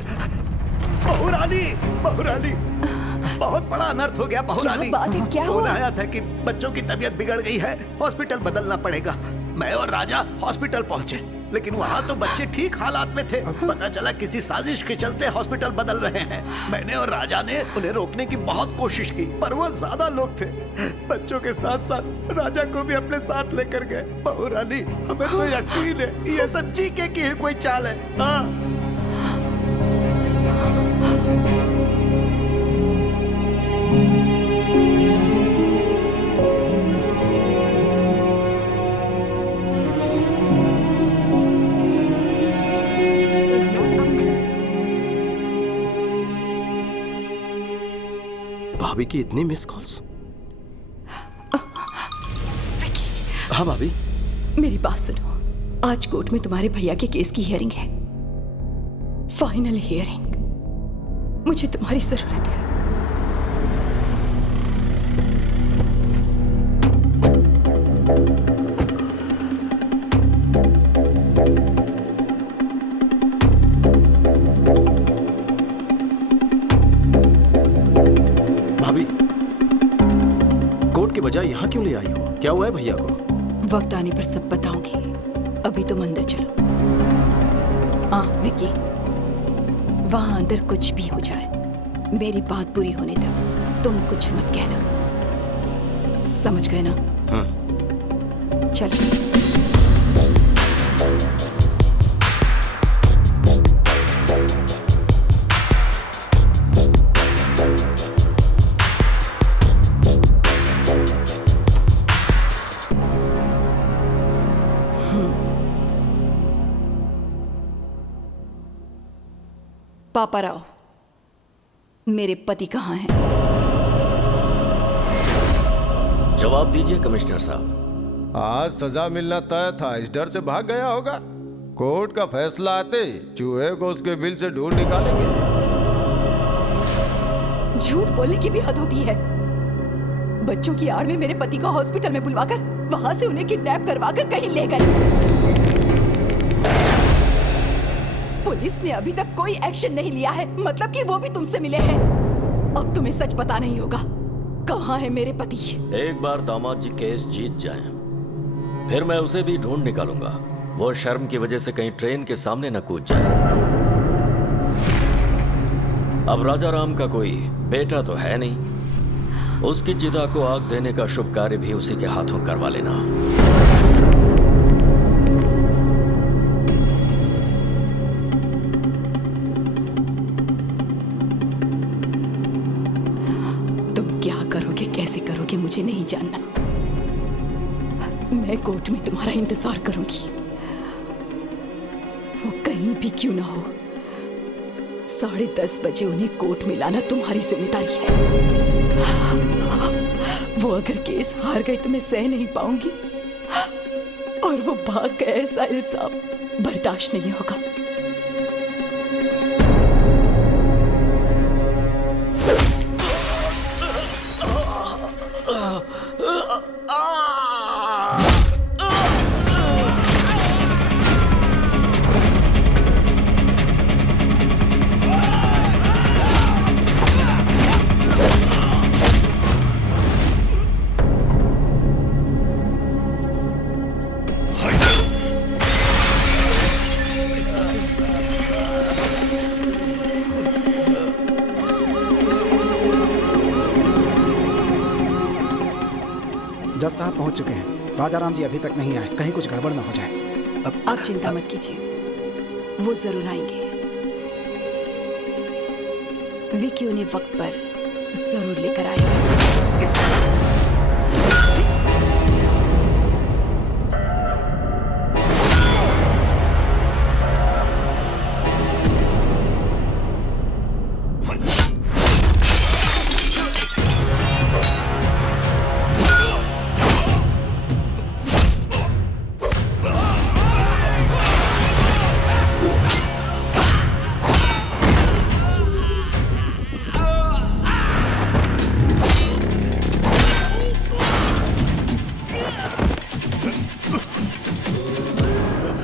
बहुरानी, बहुरानी, बहुत बड़ा अनर्थ हो गया बहुरानी। क्या बात है, क्या हुआ? आया था कि बच्चों की तबीयत बिगड़ गई है, हॉस्पिटल बदलना पड़ेगा। मैं और राजा हॉस्पिटल पहुंचे, लेकिन वहाँ तो बच्चे ठीक हालात में थे। पता चला किसी साजिश के चलते हॉस्पिटल बदल रहे हैं। मैंने और राजा ने उन्हें रोकने की बहुत कोशिश की, पर वो ज्यादा लोग थे। बच्चों के साथ साथ राजा को भी अपने साथ लेकर गए। बहुरानी, हमें तो यकीन है ये सब जीके की ही कोई चाल है। हाँ। भाभी की इतनी मिस कॉल्स। हाँ भाभी। मेरी बात सुनो, आज कोर्ट में तुम्हारे भैया के केस की हियरिंग है, फाइनल हियरिंग। मुझे तुम्हारी जरूरत है। भाभी, कोर्ट के बजाय यहाँ क्यों ले आई हो? क्या हुआ है भैया को? वक्त आने पर सब बताऊंगी, अभी तुम अंदर चलो। हाँ विक्की, वहां अंदर कुछ भी हो जाए, मेरी बात पूरी होने तक तुम कुछ मत कहना, समझ गए ना? चलो। पापा राव, मेरे पति कहाँ हैं? जवाब दीजिए कमिश्नर साहब। आज सजा मिलना तय था, इस डर से भाग गया होगा। कोर्ट का फैसला आते ही चूहे को उसके बिल से ढूंढ निकालेंगे। झूठ बोलने की भी हद होती है। बच्चों की आड़ में मेरे पति को हॉस्पिटल में बुलवाकर वहां से उन्हें किडनैप करवाकर कहीं ले गए। पुलिस ने अभी तक कोई एक्शन नहीं लिया है, मतलब कि वो भी तुमसे मिले हैं। अब तुम्हें सच पता नहीं होगा, कहाँ है मेरे पति? एक बार दामाद जी केस जीत जाएं, फिर मैं उसे भी ढूंढ निकालूंगा। वो शर्म की वजह से कहीं ट्रेन के सामने न कूद जाए। अब राजा राम का कोई बेटा तो है नहीं, उसकी चिता को आग देने का शुभ कार्य भी उसी के हाथों करवा लेना। मुझे नहीं जानना, मैं कोर्ट में तुम्हारा इंतजार करूंगी। वो कहीं भी क्यों ना हो, 10:30 बजे उन्हें कोर्ट में लाना तुम्हारी जिम्मेदारी है। वो अगर केस हार गए तो मैं सह नहीं पाऊंगी, और वो भाग गए ऐसा इल्जाम बर्दाश्त नहीं होगा। जज साहब पहुंच चुके हैं। राजा राम जी अभी तक नहीं आए, कहीं कुछ गड़बड़ ना हो जाए। आप चिंता मत कीजिए, वो जरूर आएंगे। विकी उन्हें वक्त पर जरूर लेकर आएगा।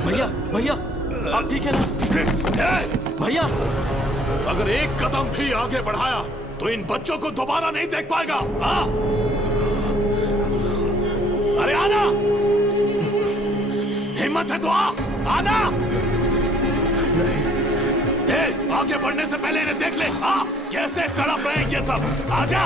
भैया, भैया, आप ठीक है ना? भैया, अगर एक कदम भी आगे बढ़ाया तो इन बच्चों को दोबारा नहीं देख पाएगा। हाँ? अरे आना, हिम्मत है तो आना। नहीं। आगे बढ़ने से पहले इन्हें देख ले। कैसे तड़प रहे हैं ये सब। आजा।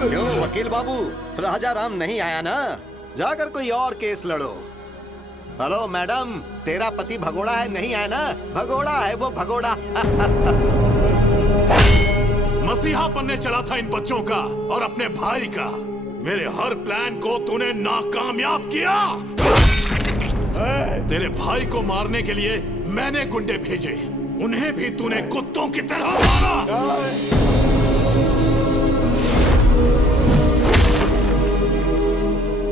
क्यों वकील बाबू, राजा राम नहीं आया ना? जाकर कोई और केस लड़ो। हेलो मैडम, तेरा पति भगोड़ा है, नहीं आया ना? भगोड़ा है वो, भगोड़ा। मसीहा बनने चला था इन बच्चों का और अपने भाई का। मेरे हर प्लान को तूने नाकामयाब किया। तेरे भाई को मारने के लिए मैंने गुंडे भेजे, उन्हें भी तूने कुत्तों की तरह मारा।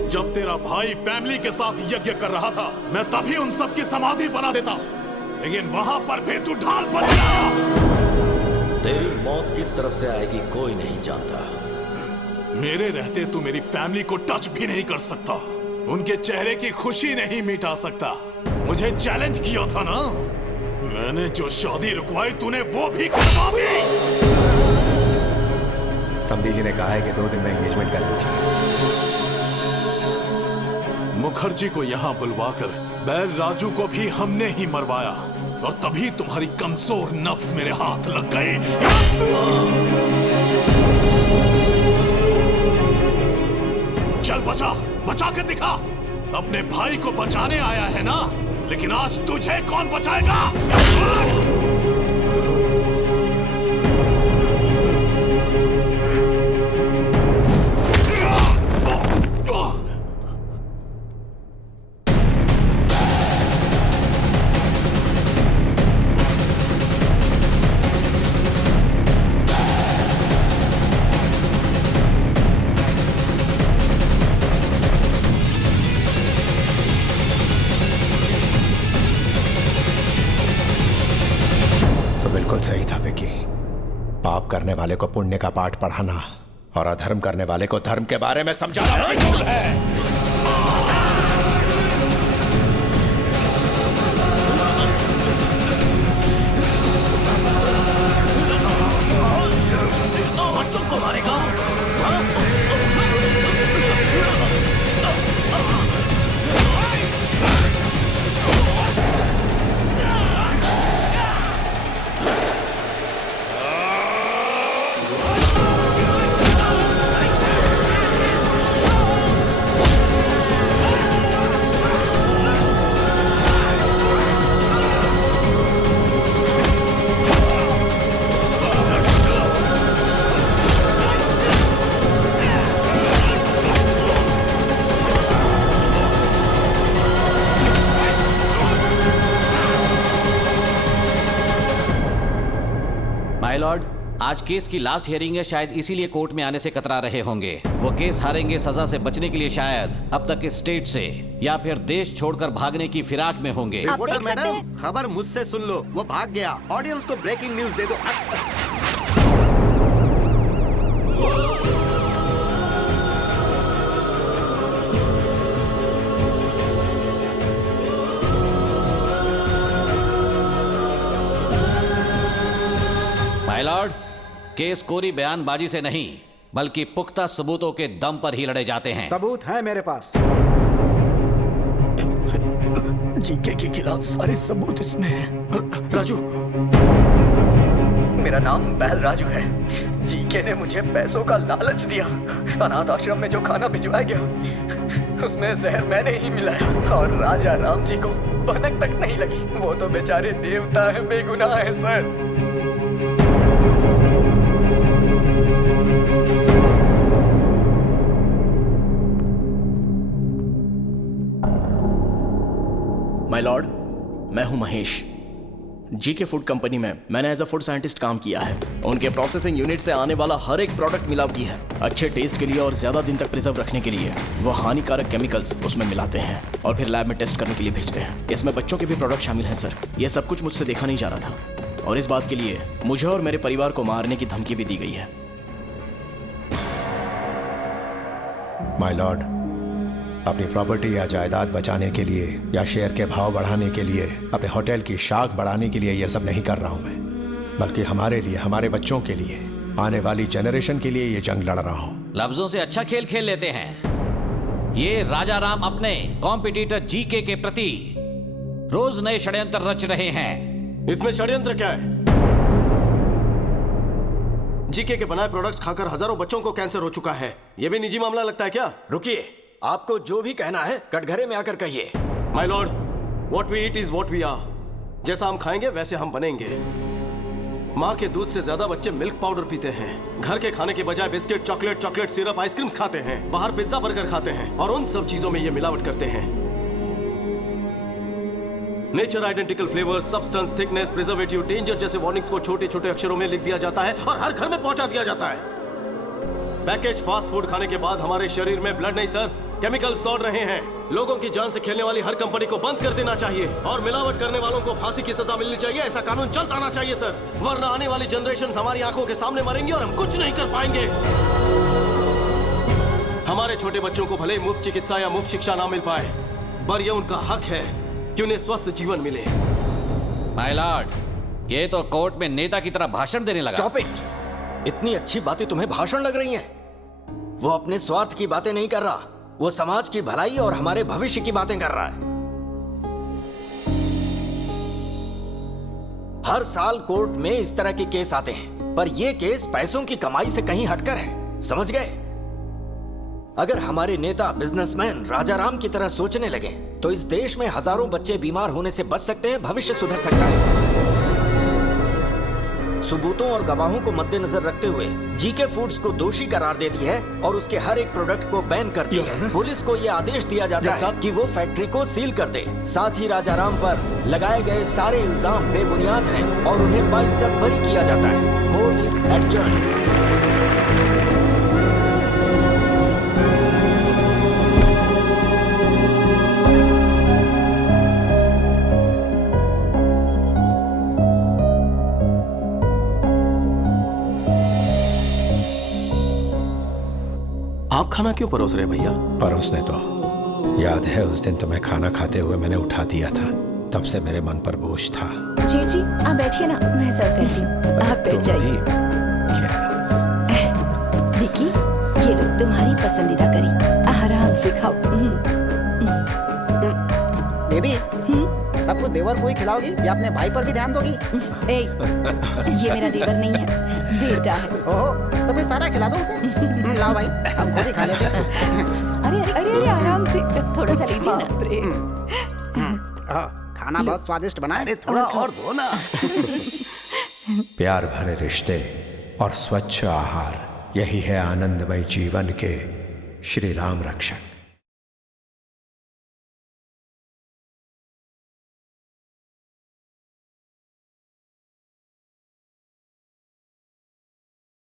जब तेरा भाई फैमिली के साथ यज्ञ कर रहा था, मैं तभी उन सब की समाधि बना देता, लेकिन वहां पर भी तू ढाल बन गया। तेरी मौत किस तरफ से आएगी कोई नहीं जानता। मेरे रहते तू मेरी फैमिली को टच भी नहीं कर सकता, उनके चेहरे की खुशी नहीं मिटा सकता। मुझे चैलेंज किया था ना, मैंने जो शादी रुकवाई तूने वो भी करवा दी। समधी जी ने कहा है कि 2 दिन में एंगेजमेंट कर लीजिए। मुखर्जी को यहाँ बुलवाकर बैल राजू को भी हमने ही मरवाया, और तभी तुम्हारी कमजोर नब्ज मेरे हाथ लग गए। चल बचा, बचा के दिखा। अपने भाई को बचाने आया है ना, लेकिन आज तुझे कौन बचाएगा? सही था विकी। पाप करने वाले को पुण्य का पाठ पढ़ाना और अधर्म करने वाले को धर्म के बारे में समझाना मंजूर है। बच्चों को मारेगा? माय लॉर्ड, आज केस की लास्ट हियरिंग है, शायद इसीलिए कोर्ट में आने से कतरा रहे होंगे। वो केस हारेंगे सजा से बचने के लिए शायद अब तक इस स्टेट से या फिर देश छोड़कर भागने की फिराक में होंगे। रिपोर्टर मैडम, खबर मुझसे सुन लो, वो भाग गया। ऑडियंस को ब्रेकिंग न्यूज दे दो। माय लॉर्ड, केस कोरी बयानबाजी से नहीं बल्कि पुख्ता सबूतों के दम पर ही लड़े जाते हैं। सबूत है मेरे पास। जीके के खिलाफ सारे सबूत इसमें हैं। राजू, मेरा नाम बैल राजू है। जीके ने मुझे पैसों का लालच दिया। अनाथ आश्रम में जो खाना भिजवाया गया उसमें जहर मैंने ही मिलाया, और राजा राम जी को भनक तक नहीं लगी। वो तो बेचारे देवता है, बेगुनाह है सर। माय लॉर्ड, मैं हूं महेश। जीके फूड कंपनी में मैंने एज अ फूड साइंटिस्ट काम किया है। उनके प्रोसेसिंग यूनिट से आने वाला हर एक प्रोडक्ट मिलावटी है। अच्छे टेस्ट के लिए और ज्यादा दिन तक प्रिजर्व रखने के लिए वो हानिकारक केमिकल्स उसमें मिलाते हैं और फिर लैब में टेस्ट करने के लिए भेजते हैं। इसमें बच्चों के भी प्रोडक्ट शामिल हैं सर। ये सब कुछ मुझसे देखा नहीं जा रहा था और इस बात के लिए मुझे और मेरे परिवार को मारने की धमकी भी दी गई है। माय लॉर्ड, अपनी प्रॉपर्टी या जायदाद बचाने के लिए या शेयर के भाव बढ़ाने के लिए, अपने होटल की शाख बढ़ाने के लिए ये सब नहीं कर रहा हूं मैं, बल्कि हमारे लिए, हमारे बच्चों के लिए, आने वाली जनरेशन के लिए ये जंग लड़ रहा हूं। लफ्जों से अच्छा खेल खेल लेते हैं। ये राजा राम अपने कॉम्पिटिटर जीके के प्रति रोज नए षड्यंत्र रच रहे हैं। इसमें षड्यंत्र क्या है? जीके के बनाए प्रोडक्ट्स खाकर हजारों बच्चों को कैंसर हो चुका है। यह भी निजी मामला लगता है क्या? रुकिए, आपको जो भी कहना है कटघरे में आकर कहिए। My lord, what we eat is what we are. जैसा हम खाएंगे वैसे हम बनेंगे। माँ के दूध से ज्यादा बच्चे मिल्क पाउडर पीते हैं। घर के खाने के बजाय बिस्किट, चॉकलेट सिरप, आइसक्रीम्स खाते हैं। बाहर पिज्जा बर्गर खाते हैं और उन सब चीजों में ये मिलावट करते हैं। Nature identical flavour, substance, thickness, preservative, danger जैसे वार्निंग्स को छोटे छोटे अक्षरों में लिख दिया जाता है और हर घर में पहुंचा दिया जाता है। पैकेज फास्ट फूड खाने के बाद हमारे शरीर में ब्लड नहीं सर, केमिकल्स दौड़ रहे हैं। लोगों की जान से खेलने वाली हर कंपनी को बंद कर देना चाहिए और मिलावट करने वालों को फांसी की सजा मिलनी चाहिए। ऐसा कानून जल्द आना चाहिए सर, वरना आने वाली जनरेशन हमारी आंखों के सामने मरेंगी और हम कुछ नहीं कर पाएंगे। हमारे छोटे बच्चों को भले ही मुफ्त चिकित्सा या मुफ्त शिक्षा ना मिल पाए, पर यह उनका हक है कि उन्हें स्वस्थ जीवन मिले। माय लॉर्ड, ये तो कोर्ट में नेता की तरह भाषण देने लगा। Stop it. इतनी अच्छी बातें तुम्हें भाषण लग रही हैं? वो अपने स्वार्थ की बातें नहीं कर रहा, वो समाज की भलाई और हमारे भविष्य की बातें कर रहा है। हर साल कोर्ट में इस तरह के केस आते हैं, पर ये केस पैसों की कमाई से कहीं हटकर है, समझ गए? अगर हमारे नेता बिजनेसमैन राजा राम की तरह सोचने लगे तो इस देश में हजारों बच्चे बीमार होने से बच सकते हैं, भविष्य सुधर सकता है। सबूतों और गवाहों को मद्देनजर रखते हुए जीके फूड्स को दोषी करार देती है और उसके हर एक प्रोडक्ट को बैन करती है। पुलिस को यह आदेश दिया जाता है कि वो फैक्ट्री को सील कर दे। साथ ही राजा राम पर लगाए गए सारे इल्जाम बेबुनियाद हैं और उन्हें बाइज्जत बरी किया जाता है। Court is adjourned. आप खाना क्यों परोस रहे भैया? परोसने तो याद है उस दिन तुम्हें खाना खाते हुए मैंने उठा दिया था, तब से मेरे मन पर बोझ था। जेठ जी आप बैठिए ना, मैं सर्व करती हूँ, आप बैठ जाइए। विकी, ये लो तुम्हारी पसंदीदा करी, आराम से खाओ। दीदी, सब कुछ देवर को ही खिलाओगी या अपने भाई पर भी ध्यान दोगी? ए, ये मेरा देवर नहीं है, बेटा है। ओहो, तो फिर सारा खिला दो उसे। लाओ भाई, हम खुद ही खा लेते हैं। अरे अरे अरे अरे आराम से थोड़ा सा लीजिए ना। खाना बहुत स्वादिष्ट बना है। अरे थोड़ा और दो ना। प्यार भरे रिश्ते और स्वच्छ आहार, यही है आनंदमय जीवन के श्री राम रक्षक।